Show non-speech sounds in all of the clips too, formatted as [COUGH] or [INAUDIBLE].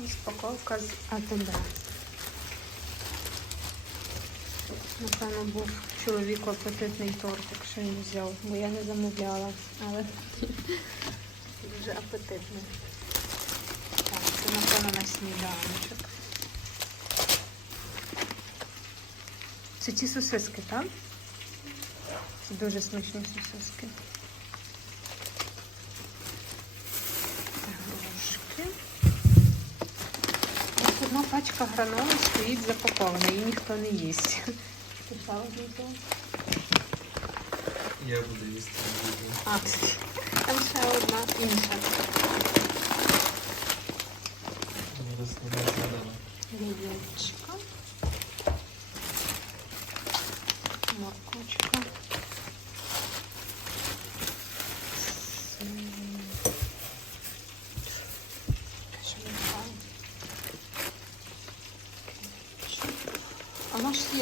Розпаковка з АТБ. Напевно, був чоловіку апетитний торт, якщо він взяв, бо я не замовляла, але [LAUGHS] дуже апетитний. Так, це напевно на сніданочок. Це ті сосиски, так? Це дуже смачні сосиски. Грушки. Ось одна пачка гранолу стоїть запакована, її ніхто не їсть. Одну? Я буду їсти. А, там ще одна інша. Зараз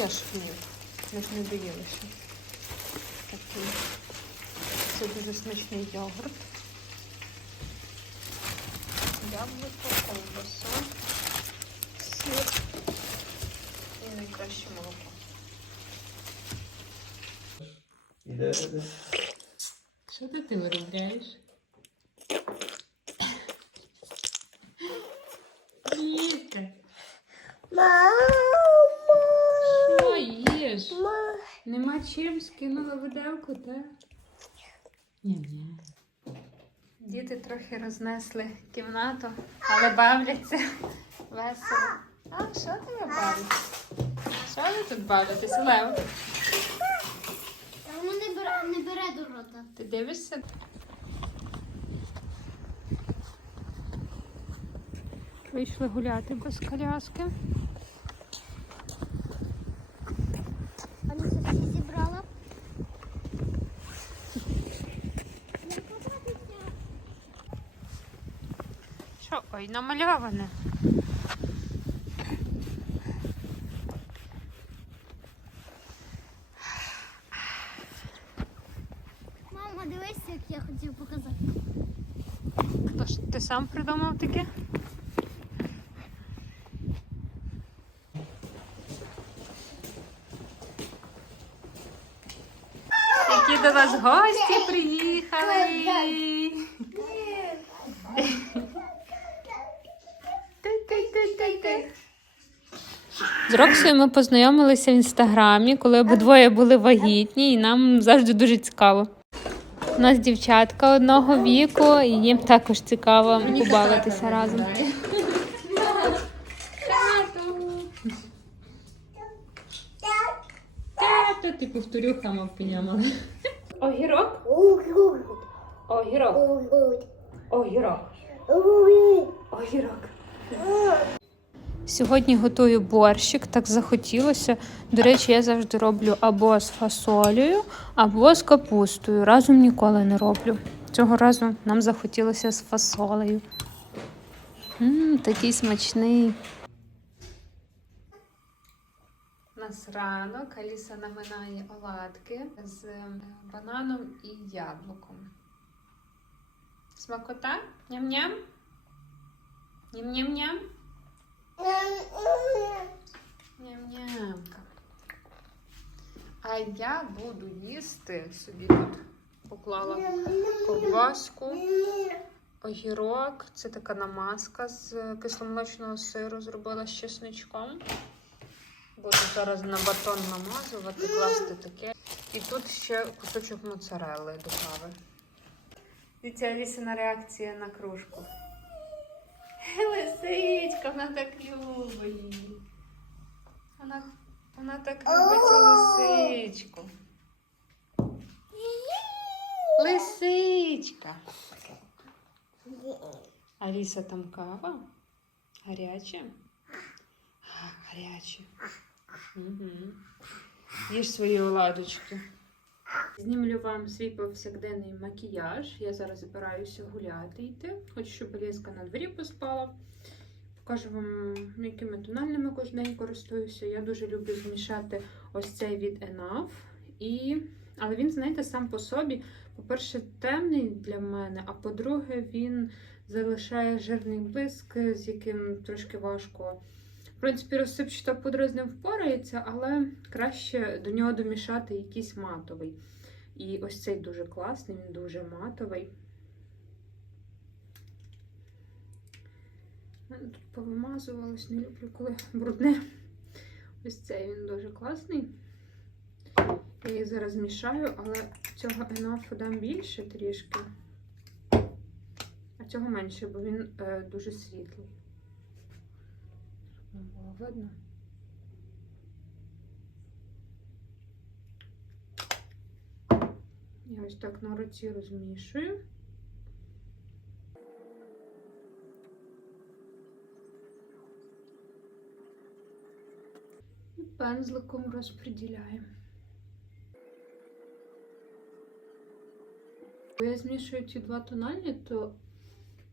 наш є ж хліб. Ми ж не доїли ще. Такий. Це дуже смачний йогурт. Яблуко, ковбаса, сир і найкраще молоко. Іде. Що ти ти виробляєш? Діти, що Нема чим скинула виделку, так? Ні-ні. Діти трохи рознесли кімнату, але бавляться весело. А що ти ви? Що ви тут бавитесь? Лев, Та воно не бере, не бере до рота. ти дивишся? Вийшли гуляти без коляски. Аліса всі зібрала. Що? Ой, намальоване. Мама, дивись, як я хотів показати. Хто ж ти сам придумав таке? Які до нас гості приїхали. З Роксою ми познайомилися в інстаграмі, коли обидвоє були вагітні, і нам завжди дуже цікаво. У нас дівчатка одного віку, і їм також цікаво побавитися разом. Тато, ти повторюха мав підняла. Огірок? Огірок. Огірок. Огірок. Сьогодні готую борщик, так захотілося. До речі, я завжди роблю або з фасолею, або з капустою. Разом ніколи не роблю. Цього разу нам захотілося з фасолею. Мм, такий смачний. Нас ранок, Аліса наминає оладки з е, бананом і яблуком. Смакота? Ням-ням? Ням-ням-ням? Ням-нямка. А я буду їсти собі тут поклала ковбаску, огірок. Це така намазка з кисломолочного сиру зробила з чесничком. Буду зараз на батон намазувати, класти таке. І тут ще кусочок моцарелли до кави. Дитя Алісина реакція на кружку. Лисичка, вона так любить її. Вона, вона так любить цю лисичку. Лисичка. Аліса там кава? Гаряче? А, гаряче. Угу. Їж свої оладочки. Знімлю вам свій повсякденний макіяж. Я зараз збираюся гуляти йти. Хочу, щоб Лєска на дворі поспала. Покажу вам, якими тональними кожен день користуюся. Я дуже люблю змішати ось цей від Enough. І... Але він, знаєте, сам по собі, по-перше, темний для мене, а по-друге, він залишає жирний блиск, з яким трошки важко. В принципі, розсипчата пудра з ним впорається, але краще до нього домішати якийсь матовий. І ось цей дуже класний, він дуже матовий. Тут повимазувалось, не люблю, коли брудне. Ось цей він дуже класний. Я їх зараз змішаю, але цього енофу дам більше трішки, а цього менше, бо він е, дуже світлий. Видно. Я ось так на руці розмішую. І пензликом розподіляємо. Коли я змішую ці два тональні, то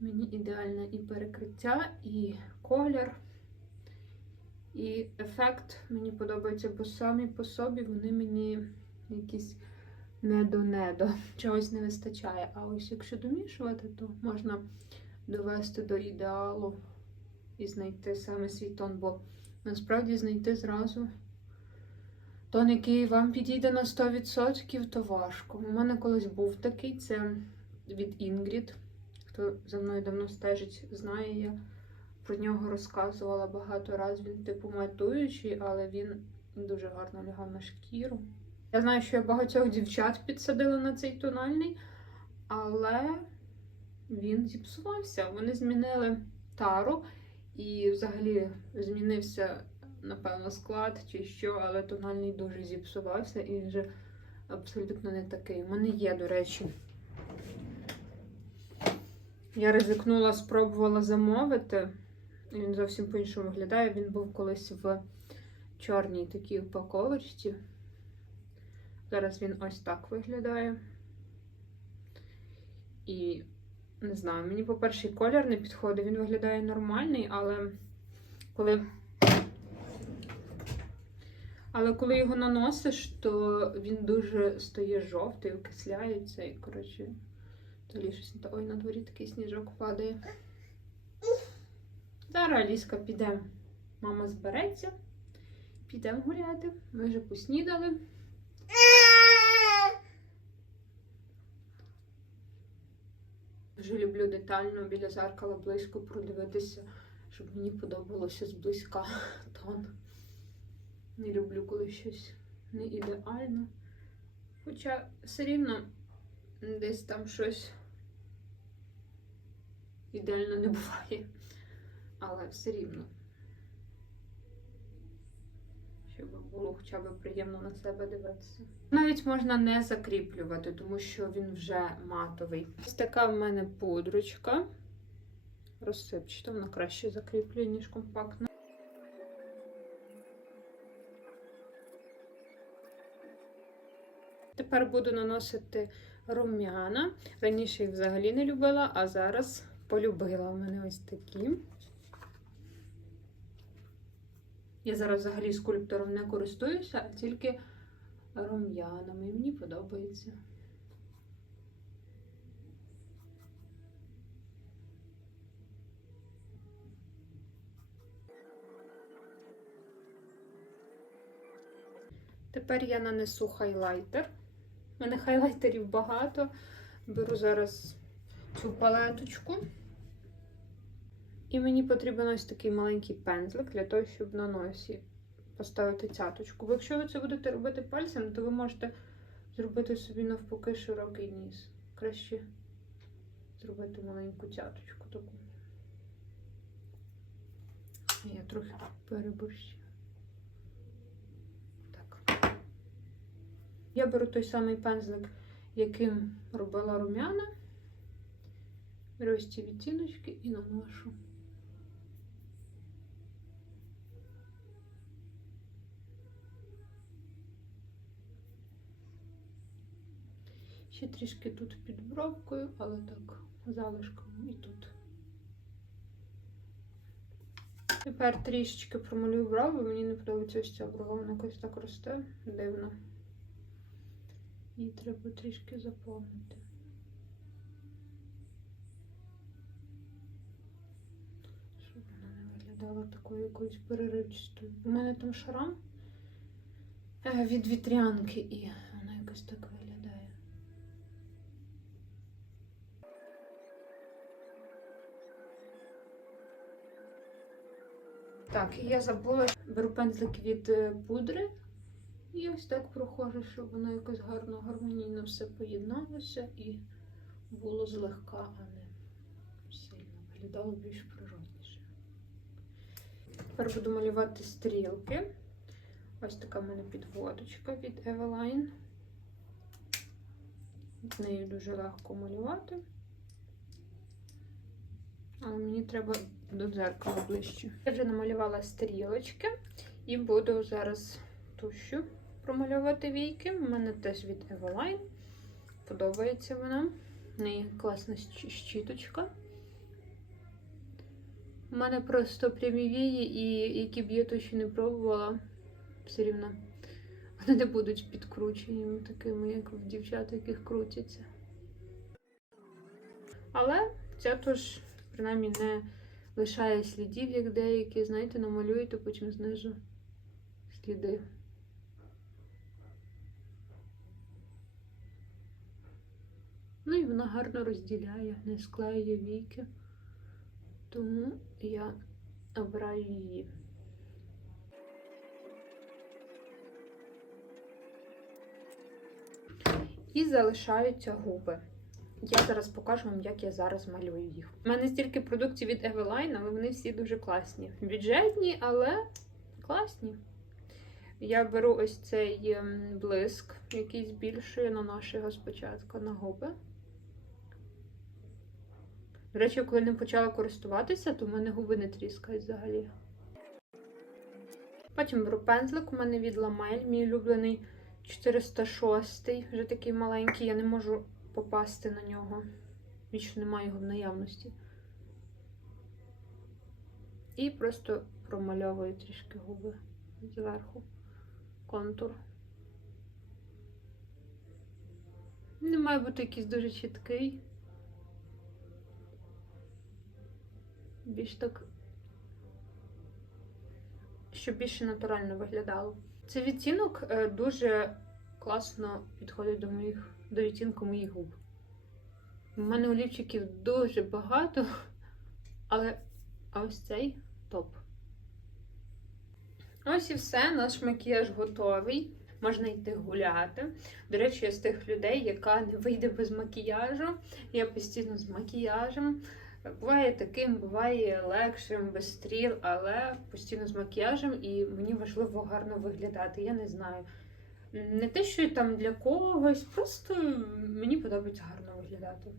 мені ідеальне і перекриття, і колір, і ефект мені подобається, бо самі по собі вони мені якісь недо-недо. [LAUGHS] Чогось не вистачає. А ось якщо домішувати, то можна довести до ідеалу і знайти саме свій тон, бо насправді знайти зразу тон, який вам підійде на 100%, то важко. У мене колись був такий, це від Ingrid. Хто за мною давно стежить, знає, я про нього розказувала багато разів. Він типу матуючий, але він дуже гарно лягав на шкіру. Я знаю, що я багатьох дівчат підсадила на цей тональний, але він зіпсувався. Вони змінили тару і взагалі змінився, напевно, склад чи що, але тональний дуже зіпсувався і вже абсолютно не такий. У мене є, до речі. Я ризикнула, спробувала замовити. Він зовсім по-іншому виглядає. Він був колись в чорній такій упаковочці. Зараз він ось так виглядає. І не знаю, мені, по-перше, колір не підходить, він виглядає нормальний, але коли. Але коли його наносиш, то він дуже стає жовтий, окисляється і, коротше, щось не. Ой, на дворі такий сніжок падає. Зараз Аліска піде. Мама збереться, підемо гуляти. Ми вже поснідали. Дуже люблю детально біля зеркала близько продивитися, щоб мені подобалося зблизька тон. Не люблю, коли щось не ідеально. Хоча все рівно десь там щось ідеально не буває. Але все рівно. Щоб було хоча б приємно на себе дивитися. Навіть можна не закріплювати, тому що він вже матовий. Ось така в мене пудрочка. Розсипчата, вона краще закріплює, ніж компактна. Тепер буду наносити рум'яна. Раніше їх взагалі не любила, а зараз полюбила. У мене ось такі. Я зараз взагалі скульптором не користуюся, а тільки рум'янами. Мені подобається. Тепер я нанесу хайлайтер. У мене хайлайтерів багато. Беру зараз цю палеточку. І мені потрібен ось такий маленький пензлик для того, щоб на носі поставити цяточку. Бо якщо ви це будете робити пальцем, то ви можете зробити собі навпаки широкий ніс. Краще зробити маленьку цяточку таку. Я трохи переборщила. Так. Я беру той самий пензлик, яким робила рум'яна. Беру ось ці відтіночки і наношу. Ще трішки тут під бровкою, але так, залишком і тут. Тепер трішечки промалюю брови, мені не подобається ось ця брова, вона якось так росте дивно. Її треба трішки заповнити. Щоб вона не виглядала такою якоюсь переривчастою. У мене там шрам е, від вітрянки, і вона якось так виглядає. Так, я забула, беру пензлик від е, пудри. І ось так проходжу, щоб воно якось гарно, гармонійно все поєдналося і було злегка, а не сильно. Виглядало більш природніше. Тепер буду малювати стрілки. Ось така в мене підводочка від Eveline. Нею дуже легко малювати. Але мені треба до дзеркала ближче. Я вже намалювала стрілочки і буду зараз тушю промальовувати війки. У мене теж від Eveline. Подобається вона. В неї класна щіточка. У мене просто прямі вії, і які б я точно не пробувала, все рівно вони не будуть підкрученими такими, як в дівчат, яких крутяться. Але ця тож, принаймні, не лишає слідів, як деякі, знаєте, намалюєте потім знизу сліди. Ну і вона гарно розділяє, не склеює віки. Тому я обираю її. І залишаються губи. Я зараз покажу вам, як я зараз малюю їх. У мене стільки продуктів від Eveline, але вони всі дуже класні. Бюджетні, але класні. Я беру ось цей ем, блиск, який збільшує, наношу його спочатку на губи. До речі, коли не почала користуватися, то в мене губи не тріскають взагалі. Потім беру пензлик, у мене від Ламель, мій улюблений 406, вже такий маленький, я не можу попасти на нього. Вічно немає його в наявності. І просто промальовую трішки губи зверху. Контур. Не має бути якийсь дуже чіткий. Більш так, щоб більше натурально виглядало. Цей відтінок е, дуже класно підходить до моїх до відтінку моїх губ. У мене олівчиків дуже багато, але ось цей топ. Ось і все, наш макіяж готовий. Можна йти гуляти. До речі, я з тих людей, яка не вийде без макіяжу. Я постійно з макіяжем. Буває таким, буває легшим, без стріл, але постійно з макіяжем, і мені важливо гарно виглядати. Я не знаю. Не те, що там для когось, просто мені подобається гарно виглядати.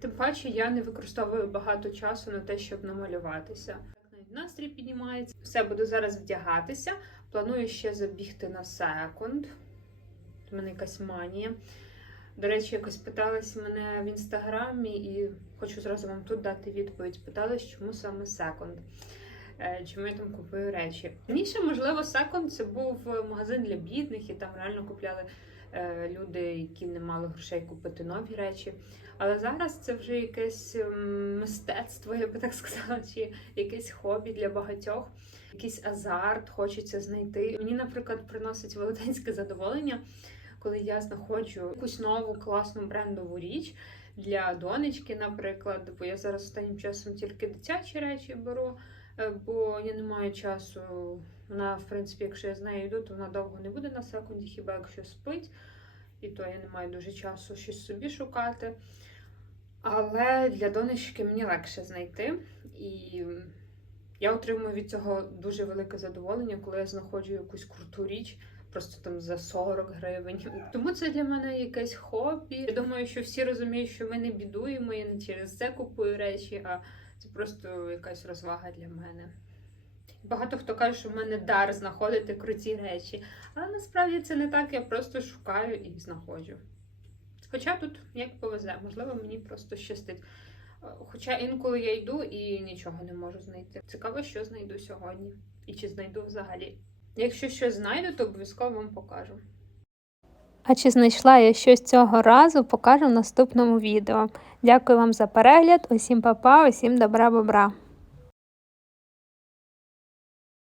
Тим паче я не використовую багато часу на те, щоб намалюватися. Настрій піднімається. Все, буду зараз вдягатися. Планую ще забігти на секунд. У мене якась манія. До речі, якось питались мене в інстаграмі, і хочу зразу вам тут дати відповідь. Питались, чому саме секунд. Е, Чому я там купую речі? Раніше, можливо, секунд це був магазин для бідних, і там реально купляли е, люди, які не мали грошей купити нові речі. Але зараз це вже якесь ем, мистецтво, я би так сказала, чи якесь хобі для багатьох, якийсь азарт хочеться знайти. Мені, наприклад, приносить велетенське задоволення, коли я знаходжу якусь нову класну брендову річ для донечки, наприклад, бо я зараз останнім часом тільки дитячі речі беру. Е, бо я не маю часу. Вона, в принципі, якщо я з нею йду, то вона довго не буде на секунді, хіба якщо спить, і то я не маю дуже часу щось собі шукати. Але для донечки мені легше знайти. І я отримую від цього дуже велике задоволення, коли я знаходжу якусь круту річ. Просто там за 40 гривень. Тому це для мене якесь хобі. Я думаю, що всі розуміють, що ми не бідуємо, я не через це купую речі, а просто якась розвага для мене. Багато хто каже, що в мене дар знаходити круті речі. Але насправді це не так, я просто шукаю і знаходжу. Хоча тут як повезе, можливо, мені просто щастить. Хоча інколи я йду і нічого не можу знайти. Цікаво, що знайду сьогодні. І чи знайду взагалі. Якщо щось знайду, то обов'язково вам покажу. А чи знайшла я щось цього разу, покажу в наступному відео. Дякую вам за перегляд, усім па-па, усім добра бобра.